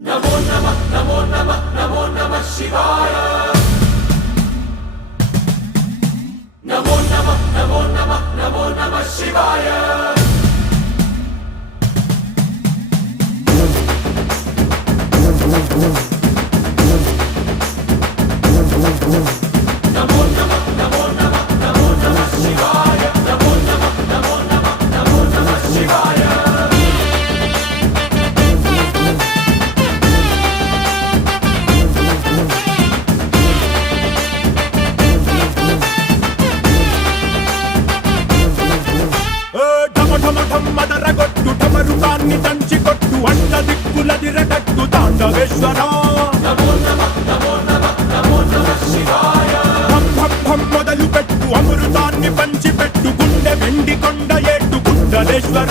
नमो नमः नमो नमः नमो नमः शिवाय। नमो नमः नमो नमः नमो नमः शिवाय। नमो नमः नमो नमः नमो नमः शिवाय। नमो नमः नमो नमः नमो नमः शिवाय। మదరగొట్టు ఠమరుకాన్ని దంచికొట్టు అంట దిక్కులదిరగట్టు తాండవేశ్వర नमो नमः नमो नमः नमो नमः शिवाय। భం భం భం మొదలు పెట్టు అమృతాన్ని పంచిపెట్టు గుండె వెండి కొండ ఏట్టు గుండలేశ్వర